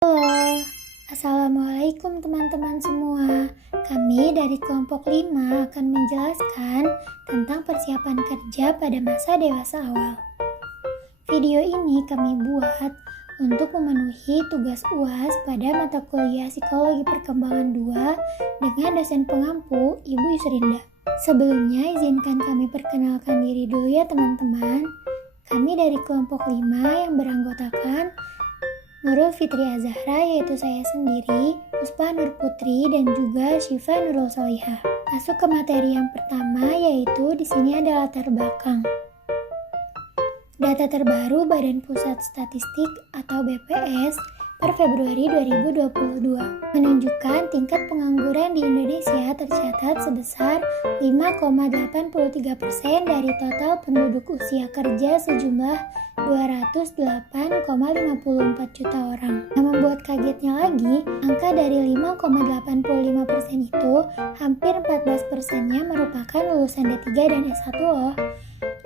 Halo, Assalamualaikum teman-teman semua. Kami dari kelompok 5 akan menjelaskan tentang persiapan kerja pada masa dewasa awal. Video ini kami buat untuk memenuhi tugas UAS pada mata kuliah Psikologi Perkembangan 2 dengan dosen pengampu Ibu Yusrinda. Sebelumnya izinkan kami perkenalkan diri dulu ya teman-teman. Kami dari kelompok 5 yang beranggotakan Nurul Fitri Azahra, yaitu saya sendiri, Puspa Nur Putri, dan juga Syifa Nurul Solihah. Masuk ke materi yang pertama, yaitu di sini ada latar belakang. Data terbaru Badan Pusat Statistik atau BPS per Februari 2022 menunjukkan tingkat pengangguran di Indonesia tercatat sebesar 5,83% dari total penduduk usia kerja sejumlah 208,54 juta orang. Yang membuat kagetnya lagi, angka dari 5,85% itu hampir 14%-nya merupakan lulusan D3 dan S1 loh.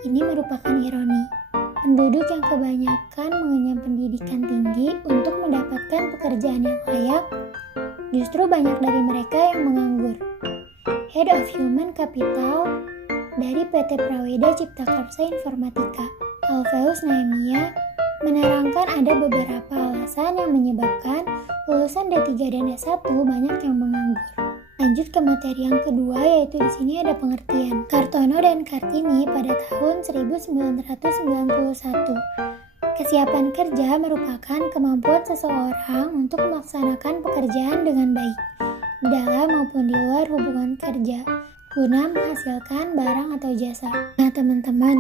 Ini merupakan ironi. Penduduk yang kebanyakan mengenyam pendidikan tinggi untuk mendapatkan pekerjaan yang layak, justru banyak dari mereka yang menganggur. Head of Human Capital dari PT Praweda Cipta Karsa Informatika, Alfeus Naemia, menerangkan ada beberapa alasan yang menyebabkan lulusan D3 dan S1 banyak yang menganggur. Lanjut ke materi yang kedua, yaitu di sini ada pengertian. Kartono dan Kartini pada tahun 1991. Kesiapan kerja merupakan kemampuan seseorang untuk melaksanakan pekerjaan dengan baik, di dalam maupun di luar hubungan kerja, guna menghasilkan barang atau jasa. Nah teman-teman,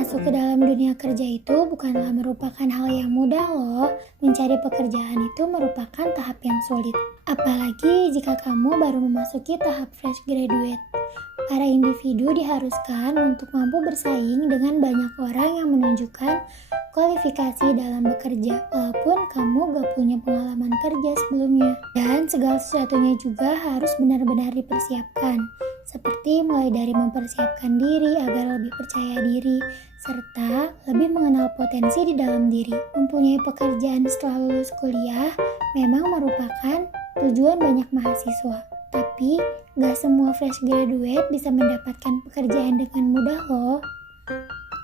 masuk ke dalam dunia kerja itu bukanlah merupakan hal yang mudah loh. Mencari pekerjaan itu merupakan tahap yang sulit. Apalagi jika kamu baru memasuki tahap fresh graduate. Para individu diharuskan untuk mampu bersaing dengan banyak orang yang menunjukkan kualifikasi dalam bekerja, walaupun kamu gak punya pengalaman kerja sebelumnya. Dan segala sesuatunya juga harus benar-benar dipersiapkan, seperti mulai dari mempersiapkan diri agar lebih percaya diri, serta lebih mengenal potensi di dalam diri. Mempunyai pekerjaan setelah lulus kuliah memang merupakan tujuan banyak mahasiswa. Tapi gak semua fresh graduate bisa mendapatkan pekerjaan dengan mudah loh.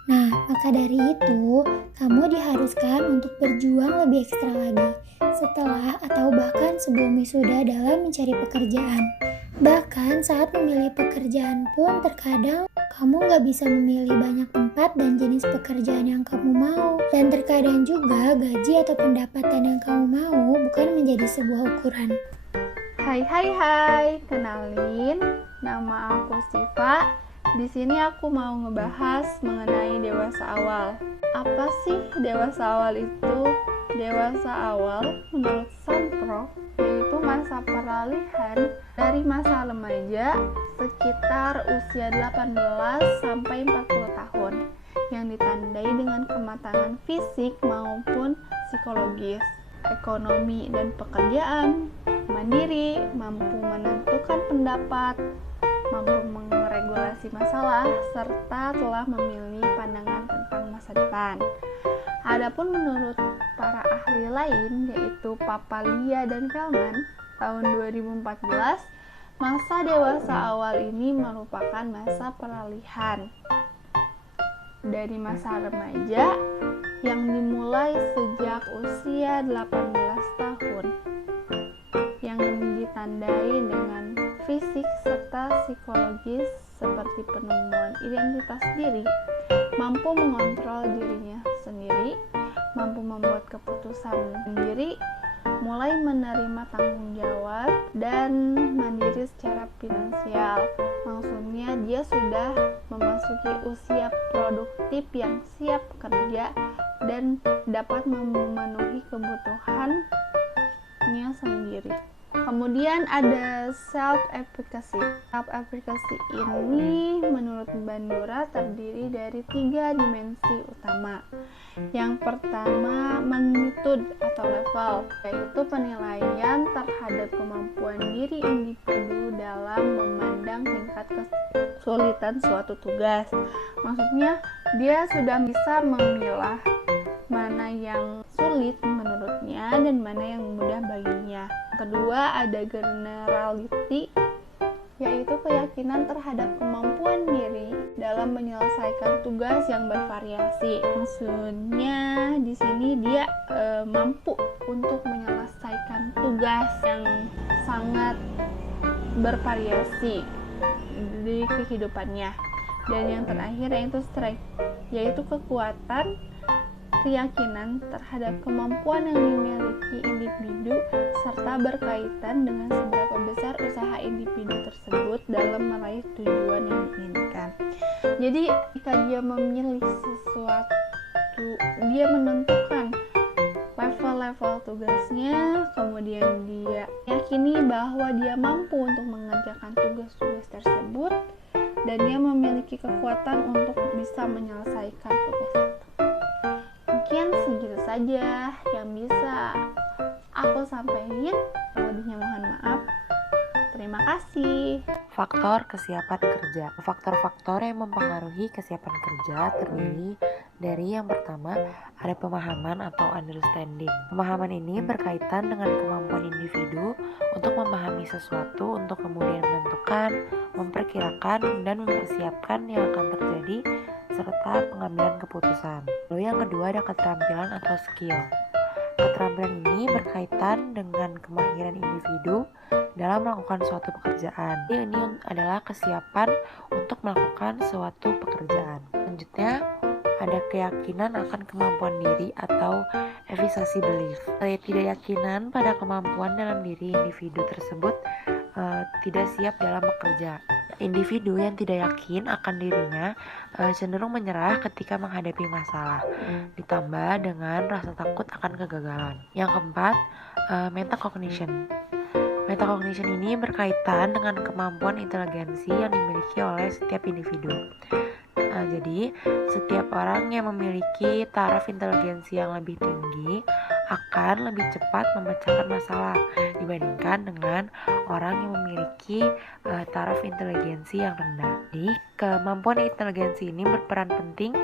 Nah, maka dari itu, kamu diharuskan untuk berjuang lebih ekstra lagi setelah atau bahkan sebelum wisuda dalam mencari pekerjaan. Bahkan saat memilih pekerjaan pun terkadang kamu gak bisa memilih banyak tempat dan jenis pekerjaan yang kamu mau. Dan terkadang juga gaji atau pendapatan yang kamu mau bukan menjadi sebuah ukuran. Hai, kenalin, nama aku Syifa. Di sini aku mau ngebahas mengenai dewasa awal. Apa sih dewasa awal itu? Dewasa awal menurut Sanpro yaitu masa peralihan dari masa remaja sekitar usia 18 sampai 40 tahun yang ditandai dengan kematangan fisik maupun psikologis, ekonomi dan pekerjaan, mandiri, mampu menentukan pendapat, mampu meregulasi masalah, serta telah memiliki pandangan tentang masa depan. Adapun menurut para ahli lain, yaitu Papalia dan Feldman, tahun 2014, masa dewasa awal ini merupakan masa peralihan dari masa remaja yang dimulai sejak usia 18 tahun yang ditandai dengan fisik serta psikologis seperti penumbuhan identitas diri, mampu mengontrol dirinya sendiri, mampu membuat keputusan sendiri, mulai menerima tanggung jawab, dan mandiri secara finansial. Maksudnya dia sudah memasuki usia produktif yang siap kerja dan dapat memenuhi kebutuhannya sendiri. Kemudian ada self-efficacy. Self-efficacy ini menurut Bandura terdiri dari 3 dimensi utama. Yang pertama, magnitude atau level, yaitu penilaian terhadap kemampuan diri individu dalam memandang tingkat kesulitan suatu tugas. Maksudnya dia sudah bisa memilah mana yang sulit menurutnya dan mana yang mudah baginya. Kedua, ada generality, yaitu keyakinan terhadap kemampuan diri dalam menyelesaikan tugas yang bervariasi. Maksudnya di sini dia mampu untuk menyelesaikan tugas yang sangat bervariasi di kehidupannya. Dan yang terakhir yaitu strength, yaitu kekuatan keyakinan terhadap kemampuan yang dimiliki individu serta berkaitan dengan seberapa besar usaha individu tersebut dalam meraih tujuan yang diinginkan. Jadi jika dia memilih sesuatu, dia menentukan level-level tugasnya, kemudian dia yakini bahwa dia mampu untuk mengerjakan tugas-tugas tersebut, dan dia memiliki kekuatan untuk bisa menyelesaikan tugas itu. Mungkin segitu saja yang bisa aku sampaikan. Lebihnya mohon maaf. Terima kasih. Faktor kesiapan kerja. Faktor-faktor yang mempengaruhi kesiapan kerja terdiri dari yang pertama, ada pemahaman atau understanding. Pemahaman ini berkaitan dengan kemampuan individu untuk memahami sesuatu untuk kemudian menentukan, memperkirakan, dan mempersiapkan yang akan terjadi serta pengambilan keputusan. Lalu yang kedua ada keterampilan atau skill. Keterampilan ini berkaitan dengan kemahiran individu dalam melakukan suatu pekerjaan. Ini adalah kesiapan untuk melakukan suatu pekerjaan. Selanjutnya ada keyakinan akan kemampuan diri atau efficacy belief. Ketidakyakinan pada kemampuan dalam diri individu tersebut tidak siap dalam bekerja. Individu yang tidak yakin akan dirinya cenderung menyerah ketika menghadapi masalah, ditambah dengan rasa takut akan kegagalan. Yang keempat, metacognition. Metacognition ini berkaitan dengan kemampuan inteligensi yang dimiliki oleh setiap individu. Jadi, setiap orang yang memiliki taraf inteligensi yang lebih tinggi akan lebih cepat memecahkan masalah dibandingkan dengan orang yang memiliki taraf inteligensi yang rendah. Jadi, kemampuan inteligensi ini berperan penting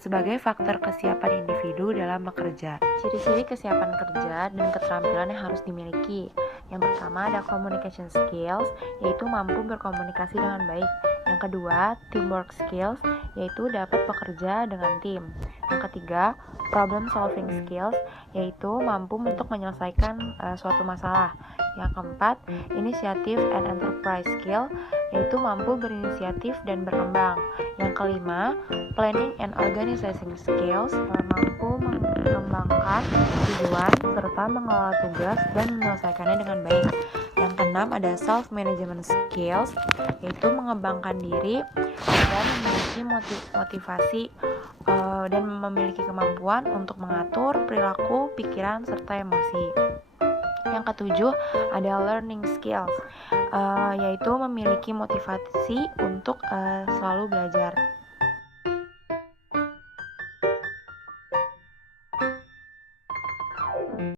sebagai faktor kesiapan individu dalam bekerja. Ciri-ciri kesiapan kerja dan keterampilan yang harus dimiliki. Yang pertama ada communication skills, yaitu mampu berkomunikasi dengan baik. Yang kedua, teamwork skills, yaitu dapat bekerja dengan tim. Yang ketiga, problem solving skills, yaitu mampu untuk menyelesaikan suatu masalah. Yang keempat, initiative and enterprise skill, yaitu mampu berinisiatif dan berkembang. Yang kelima, planning and organizing skills, mampu mengembangkan tujuan serta mengelola tugas dan menyelesaikannya dengan baik. Yang keenam ada self management skills, yaitu mengembangkan diri dan memiliki motivasi dan memiliki kemampuan untuk mengatur perilaku, pikiran serta emosi. Yang ketujuh ada learning skills, yaitu memiliki motivasi untuk selalu belajar.